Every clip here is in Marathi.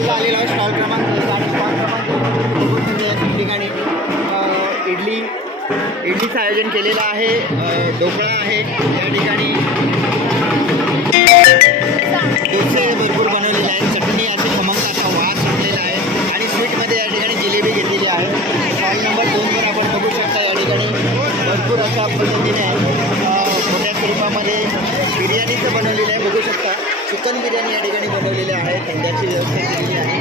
स्टॉलला आलेला आहे. स्टॉल क्रमांक 1 आणि स्टॉल क्रमांक 2 या ठिकाणी इडलीचं आयोजन केलेलं आहे. ढोकळा आहे या ठिकाणी, डोसे भरपूर बनवलेले आहेत. चटणी असे खमंग असा वास सुटलेला आहे आणि स्वीटमध्ये या ठिकाणी जिलेबी घेतलेली आहे. स्टॉल नंबर 2वर आपण बघू शकता या ठिकाणी भरपूर अशा पद्धतीने मोठ्या स्वरूपामध्ये बिर्याणीचं बनवलेलं आहे. बघू शकता चिकन बिर्याणी या ठिकाणी बनवलेली आहे. थंड्याची व्यवस्था केलेली आहे.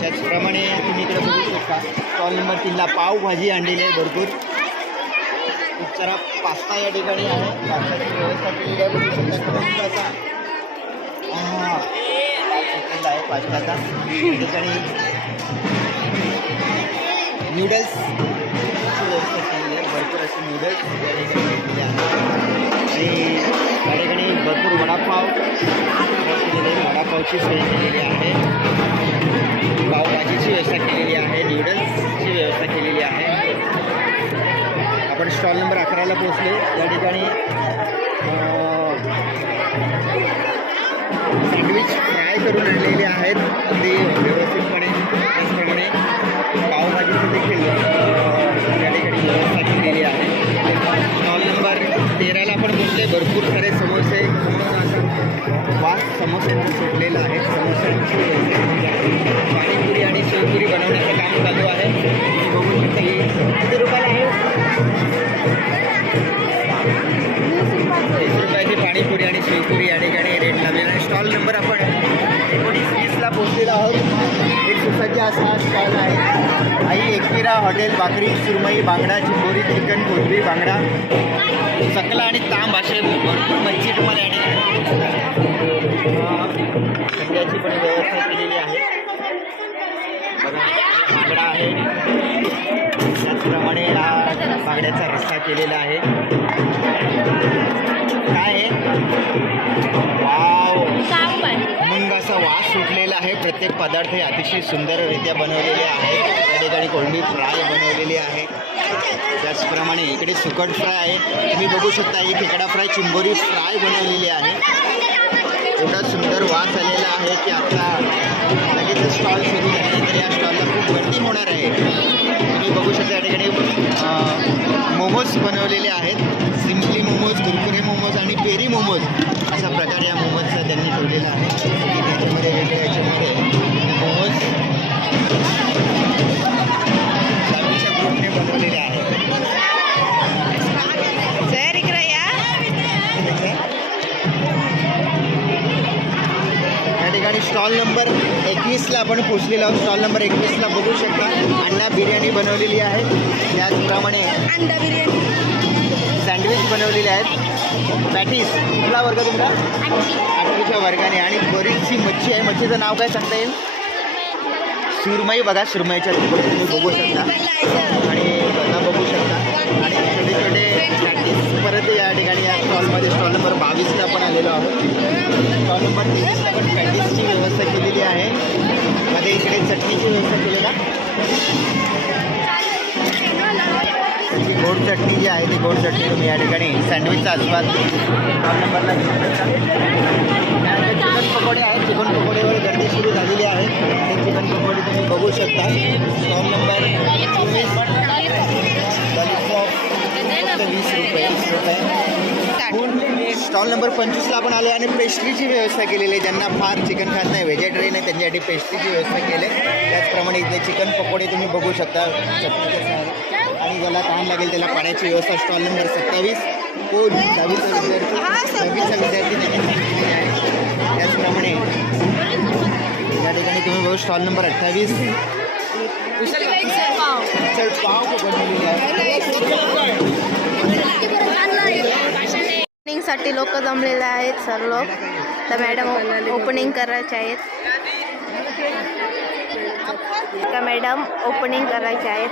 त्याचप्रमाणे तुम्ही इकडे बघू शकता स्टॉल नंबर 3ला पावभाजी आणलेली आहे. भरपूर खूप सारा पास्ता या ठिकाणी आहे. पास्ताची व्यवस्था केलेली आहे. बघू शकता पास्ताचा आहे पास्ताचा या ठिकाणी नूडल्सची व्यवस्था केलेली आहे. भरपूर असे नूडल्स या ठिकाणी केलेले आहेत आणि या ठिकाणी भरपूर वडापाव केलेले आहे. वडापावची सोय केलेली आहे. पावभाजीची व्यवस्था केलेली आहे. नूडल्सची व्यवस्था केलेली आहे. आपण स्टॉल नंबर 11ला पोहोचले. या ठिकाणी सँडविच फ्राय करून आणलेले आहेत अगदी व्यवस्थितपणे. त्याचप्रमाणे पावभाजीचं देखील या ठिकाणी व्यवस्था केलेली आहे. स्टॉल नंबर 13ला आपण पोहोचले. भरपूर सारे समोसे असा वास समोस्यांचा सुटलेला आहे. समोस्यांची पाणीपुरी आणि शेवपुरी बनवण्याचं काम चालू आहे. तुम्ही बघू शकता की किती रुपयाला आहे? 30 रुपयाची पाणीपुरी आणि शेवपुरी या ठिकाणी रेट लावलेला आहे. स्टॉल नंबर आपण 19-20ला पोहोचलेलो आहोत. एक सुसज्ज असा स्टॉल आहे. आई एकविरा हॉटेल. भाकरी, सुरमई, बांगडा, चिंबोरी, चिकन, कोलबी, बांगडा, सकला आणि तांब असे भरपूर मच्छी तुम्हाला या ठिकाणी सध्याची पण व्यवस्था केलेली आहे. बांगडा आहे. त्याचप्रमाणे हा बांगड्याचा रस्सा केलेला आहे. काय आहे? वाव, खमंग असा वास सुटलेला आहे. प्रत्येक पदार्थ हे अतिशय सुंदररित्या बनवलेले आहेत. त्या ठिकाणी कोळंबी फ्राय बनवलेली आहे. त्याचप्रमाणे इकडे सुकट फ्राय आहे. तुम्ही बघू शकता ही खेकडा फ्राय, चिंबोरी फ्राय बनवलेली आहे. एवढा सुंदर वास आलेला आहे की आता लगेच स्टॉल सुरू झाल्यानंतर या स्टॉलला खूप गर्दी होणार आहे. तुम्ही बघू शकता या ठिकाणी मोमोज बनवलेले आहेत. सिम्पली मोमोज, कुरकुरे मोमोज आणि पेरी मोमोज अशा प्रकारे या मोमोजचा त्यांनी ठेवलेला आहे. त्याच्यामध्ये याच्यामध्ये मोमोज लांबीच्या ग्रुपने बनवलेले आहेत. या ठिकाणी स्टॉल नंबर 21ला आपण पोचलेलो आहोत. स्टॉल नंबर 21ला बघू शकता अंडा बिर्याणी बनवलेली आहे. त्याचप्रमाणे अंडा बिर्याणी, सँडविच बनवलेले आहेत. पॅटीस कुठला वर्ग तुमचा? 8वीच्या वर्गाने. आणि बरीचशी मच्छी आहे. मच्छीचं नाव काय सांगता येईल? सुरमई. बघा सुरमईच्या तुकडे तुम्ही बघू शकता आणि बघा बघू शकता. आणि छोटे छोटे पॅटीस परत या ठिकाणी या स्टॉलमध्ये स्टॉल नंबर 22ला आपण आलेलो आहोत. स्टॉल नंबर 23ला पण पॅटीसची व्यवस्था केलेली आहे. मध्ये इकडे चटणीची व्यवस्था केलेला. ही गोड चटणी जी आहे ती गोड चटणी तुम्ही या ठिकाणी सँडविचचा आस्वाद स्टॉल नंबरला घेऊ शकता. त्यानंतर चिकन पकोडे आहेत. चिकन पकोडेवर गर्दी सुरू झालेली आहे. ते चिकन पकोडे तुम्ही बघू शकता. स्टॉल नंबर 24 लॉलीपॉप फक्त 20 रुपये. स्टॉल नंबर 25ला आपण आले आणि पेस्ट्रीची व्यवस्था केलेली आहे. ज्यांना फार चिकन खात नाही, व्हेजिटेरियन आहे, त्यांच्यासाठी पेस्ट्रीची व्यवस्था केली आहे. त्याचप्रमाणे इथे चिकन पकोडे तुम्ही बघू शकता चटणीच्या आणि ज्याला तहान लागेल त्याला पाण्याची व्यवस्था. स्टॉल नंबर 27 कोण 10वीचा विद्यार्थी त्यांनी केलेली आहे. त्याचप्रमाणे या ठिकाणी तुम्ही बघू स्टॉल नंबर 28 पाव बनवलेली आहे. साठी लोक जमलेले आहेत सर्व. तर मॅडम ओपनिंग करायचे आहेत. का मॅडम ओपनिंग करायचे आहेत.